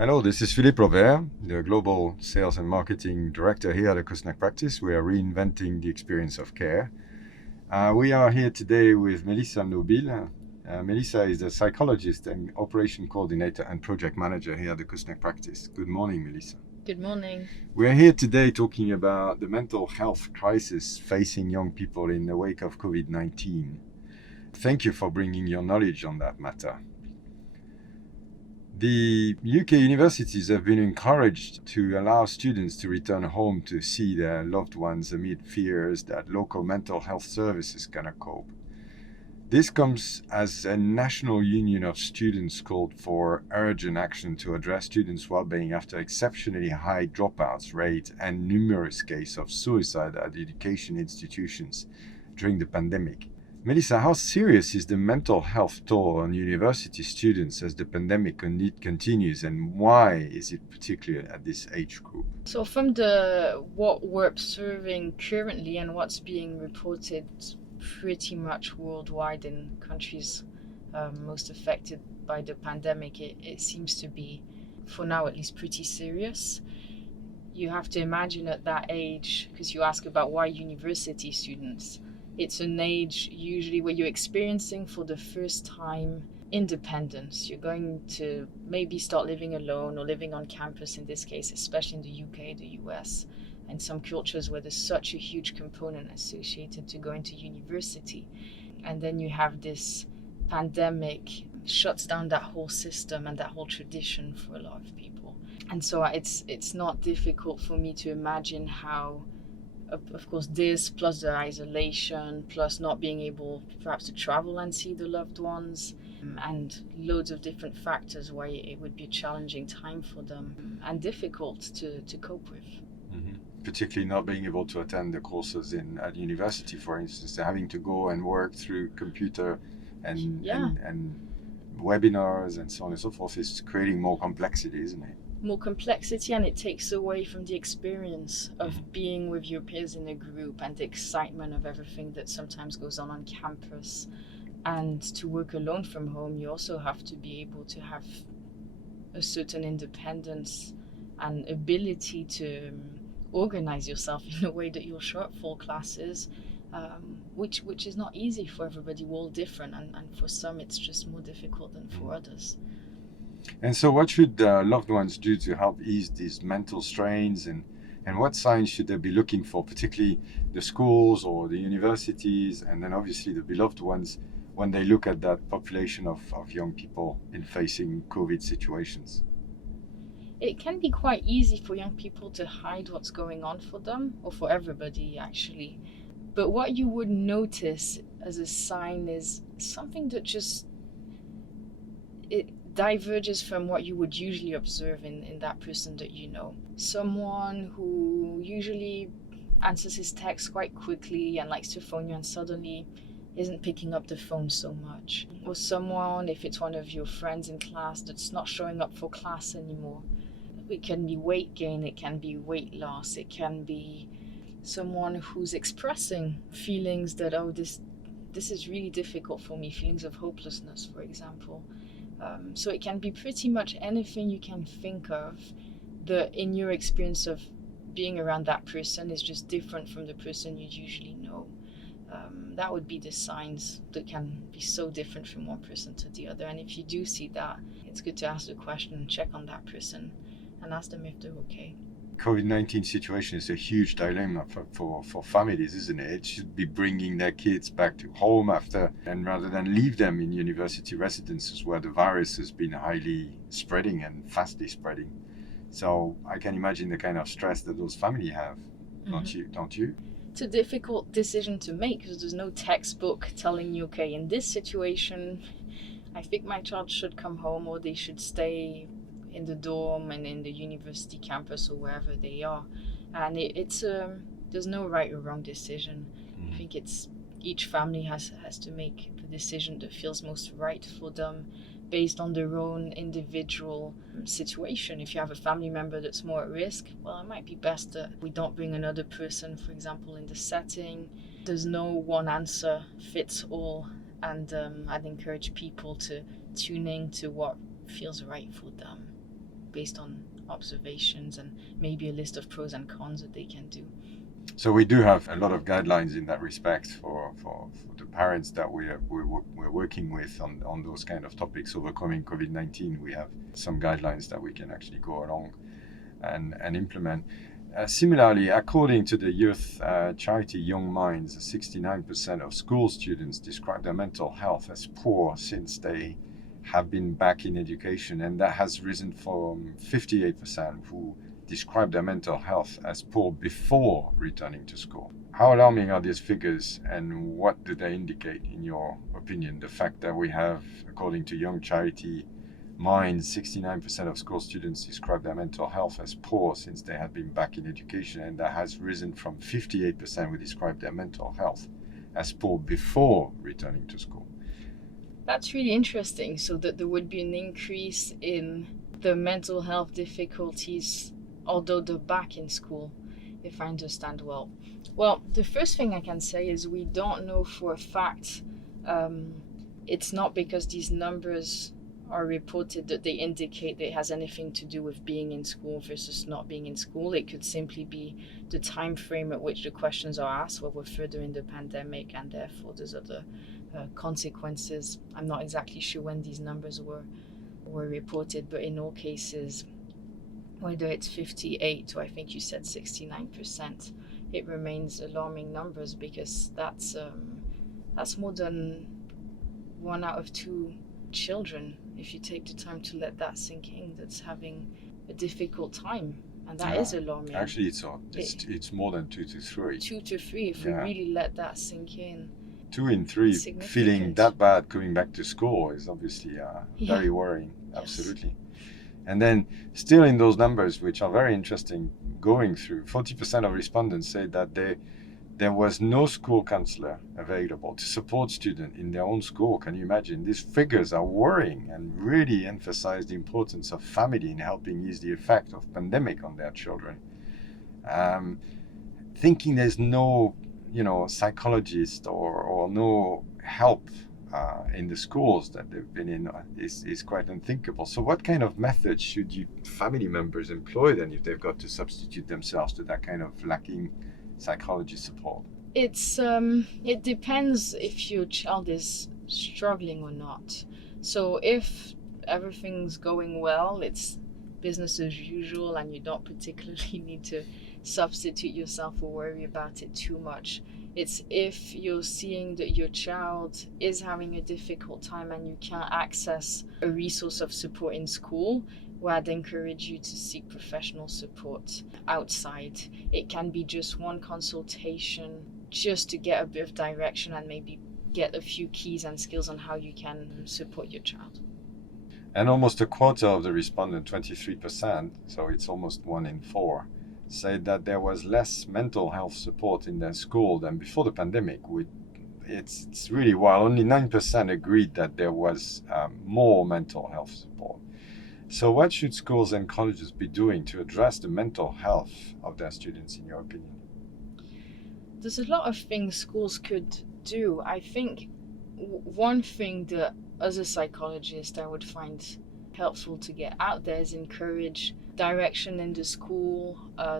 Hello, this is Philippe Robert, the Global Sales and Marketing Director here at the Kusnak Practice. We are reinventing the experience of care. We are here today with Melissa Nobile. Melissa is a psychologist and operation coordinator and project manager here at the Kusnak Practice. Good morning, Melissa. Good morning. We're here today talking about the mental health crisis facing young people in the wake of COVID-19. Thank you for bringing your knowledge on that matter. The UK universities have been encouraged to allow students to return home to see their loved ones amid fears that local mental health services cannot cope. This comes as a national union of students called for urgent action to address students' well-being after exceptionally high dropouts rate and numerous cases of suicide at education institutions during the pandemic. Melissa, how serious is the mental health toll on university students as the pandemic continues, and why is it particularly at this age group? So from what we're observing currently and what's being reported pretty much worldwide in countries most affected by the pandemic, it seems to be, for now at least, pretty serious. You have to imagine at that age, because you ask about why university students, it's an age usually where you're experiencing for the first time independence. You're going to maybe start living alone or living on campus in this case, especially in the UK, the US, and some cultures where there's such a huge component associated to going to university. And then you have this pandemic shuts down that whole system and that whole tradition for a lot of people. And so it's not difficult for me to imagine how, of course, this plus the isolation, plus not being able perhaps to travel and see the loved ones, and loads of different factors why it would be a challenging time for them and difficult to cope with. Mm-hmm. Particularly not being able to attend the courses at university, for instance, they're having to go and work through computer and webinars and so on and so forth. It's creating more complexity, isn't it? More complexity, and it takes away from the experience of being with your peers in a group and the excitement of everything that sometimes goes on campus. And to work alone from home, you also have to be able to have a certain independence and ability to organize yourself in a way that you'll show up for classes, which is not easy for everybody. We're all different, and for some it's just more difficult than for others. And so what should loved ones do to help ease these mental strains, and what signs should they be looking for, particularly the schools or the universities, and then obviously the beloved ones, when they look at that population of young people in facing COVID situations? It can be quite easy for young people to hide what's going on for them, or for everybody actually. But what you would notice as a sign is something that just it diverges from what you would usually observe in that person that you know. Someone who usually answers his text quite quickly and likes to phone you and suddenly isn't picking up the phone so much. Or someone, if it's one of your friends in class, that's not showing up for class anymore. It can be weight gain, it can be weight loss, it can be someone who's expressing feelings that, oh, this is really difficult for me, feelings of hopelessness, for example. So it can be pretty much anything you can think of that in your experience of being around that person is just different from the person you usually know. That would be the signs that can be so different from one person to the other. And if you do see that, it's good to ask the question and check on that person and ask them if they're okay. COVID-19 situation is a huge dilemma for families, isn't it? It should be bringing their kids back to home after, and rather than leave them in university residences where the virus has been highly spreading and fastly spreading. So I can imagine the kind of stress that those families have, don't you? It's a difficult decision to make because there's no textbook telling you, okay, in this situation, I think my child should come home or they should stay in the dorm and in the university campus or wherever they are. And there's no right or wrong decision. I think it's each family has to make the decision that feels most right for them based on their own individual situation. If you have a family member that's more at risk, well, it might be best that we don't bring another person, for example, in the setting. There's no one answer fits all, and I'd encourage people to tune in to what feels right for them. based on observations and maybe a list of pros and cons that they can do. So we do have a lot of guidelines in that respect for the parents that we're working with on those kind of topics. Overcoming COVID-19, we have some guidelines that we can actually go along and implement. Similarly, according to the youth charity Young Minds, 69% of school students describe their mental health as poor since they have been back in education, and that has risen from 58% who describe their mental health as poor before returning to school. How alarming are these figures, and what do they indicate, in your opinion? The fact that we have, according to Young Charity Minds, 69% of school students describe their mental health as poor since they had been back in education, and that has risen from 58% who describe their mental health as poor before returning to school. That's really interesting. So that there would be an increase in the mental health difficulties, although they're back in school, if I understand well. Well, the first thing I can say is we don't know for a fact. It's not because these numbers are reported that they indicate that it has anything to do with being in school versus not being in school. It could simply be the time frame at which the questions are asked, where we're further in the pandemic, and therefore there's other consequences. I'm not exactly sure when these numbers were reported, but in all cases, whether it's 58 or I think you said 69%, it remains alarming numbers, because that's more than 1 out of 2 children, if you take the time to let that sink in, that's having a difficult time, and that is alarming. Actually, it's more than 2 to 3. 2 to 3, if we really let that sink in. 2 in 3 feeling that bad coming back to school is obviously very worrying. Absolutely. And then still in those numbers, which are very interesting, going through, 40% of respondents say that there was no school counselor available to support students in their own school. Can you imagine? These figures are worrying and really emphasize the importance of family in helping ease the effect of pandemic on their children. Thinking there's no psychologist or no help in the schools that they've been in is quite unthinkable. So what kind of methods should family members employ then if they've got to substitute themselves to that kind of lacking psychology support? It depends if your child is struggling or not. So if everything's going well, it's business as usual, and you don't particularly need to substitute yourself or worry about it too much. It's if you're seeing that your child is having a difficult time and you can't access a resource of support in school, where I'd encourage you to seek professional support outside. It can be just one consultation just to get a bit of direction and maybe get a few keys and skills on how you can support your child. And almost a quarter of the respondents, 23%, so it's almost 1 in 4, said that there was less mental health support in their school than before the pandemic. It's really wild. Only 9% agreed that there was more mental health support. So what should schools and colleges be doing to address the mental health of their students, in your opinion? There's a lot of things schools could do. I think one thing that, as a psychologist, I would find helpful to get out there is encourage direction in the school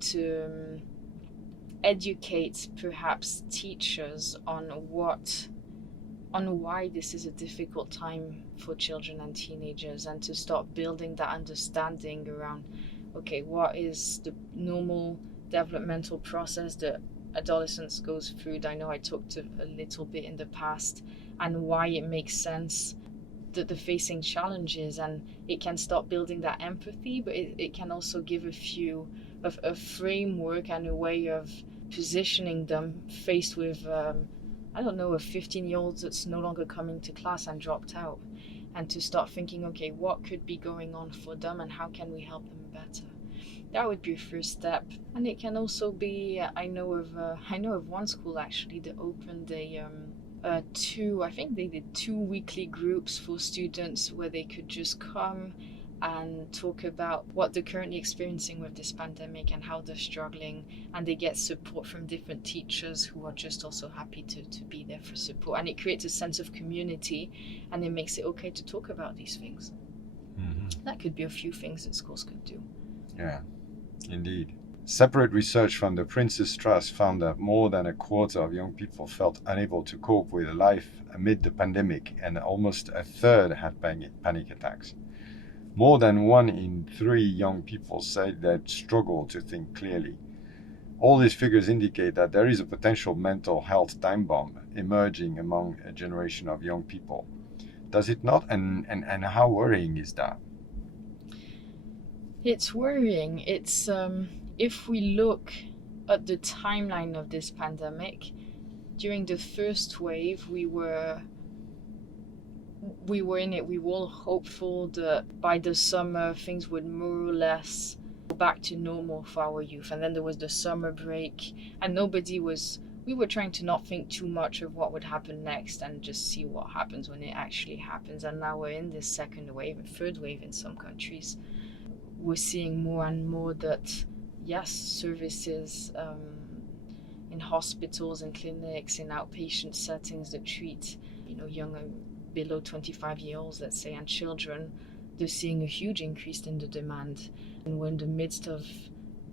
to educate perhaps teachers on why this is a difficult time for children and teenagers, and to start building that understanding around, okay, what is the normal developmental process that adolescence goes through. I know I talked a little bit in the past, and why it makes sense that they're facing challenges, and it can start building that empathy, but it can also give a framework and a way of positioning them faced with a 15-year-old that's no longer coming to class and dropped out, and to start thinking, okay, what could be going on for them and how can we help them better? That would be a first step. And it can also be, I know of one school actually that opened they did 2 weekly groups for students where they could just come and talk about what they're currently experiencing with this pandemic and how they're struggling, and they get support from different teachers who are just also happy to be there for support, and it creates a sense of community, and it makes it okay to talk about these things. That could be a few things that schools could do. Yeah, indeed. Separate research from the Prince's Trust found that more than a quarter of young people felt unable to cope with life amid the pandemic, and almost a third had panic attacks. More than 1 in 3 young people said they'd struggle to think clearly. All these figures indicate that there is a potential mental health time bomb emerging among a generation of young people. Does it not? And how worrying is that? It's worrying. It's if we look at the timeline of this pandemic, during the first wave, we were in it. We were all hopeful that by the summer things would more or less go back to normal for our youth. And then there was the summer break, and we were trying to not think too much of what would happen next and just see what happens when it actually happens. And now we're in this second wave and third wave in some countries. We're seeing more and more that, yes, services in hospitals and clinics, in outpatient settings that treat, young below 25-year-olds, let's say, and children, they're seeing a huge increase in the demand. And we're in the midst of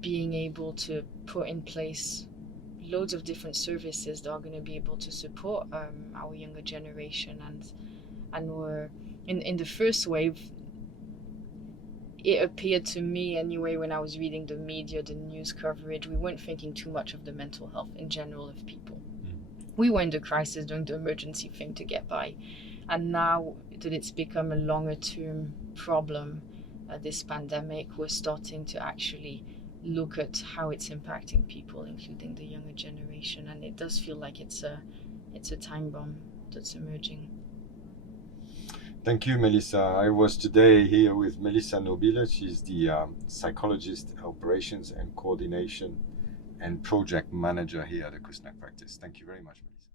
being able to put in place loads of different services that are going to be able to support our younger generation. And we're in the first wave, it appeared to me anyway, when I was reading the media, the news coverage, we weren't thinking too much of the mental health in general of people. We were in the crisis doing the emergency thing to get by. And now that it's become a longer term problem, this pandemic, we're starting to actually look at how it's impacting people, including the younger generation. And it does feel like it's a time bomb that's emerging. Thank you, Melissa. I was today here with Melissa Nobile. She's the psychologist, operations and coordination and project manager here at the Kusnak practice. Thank you very much, Melissa.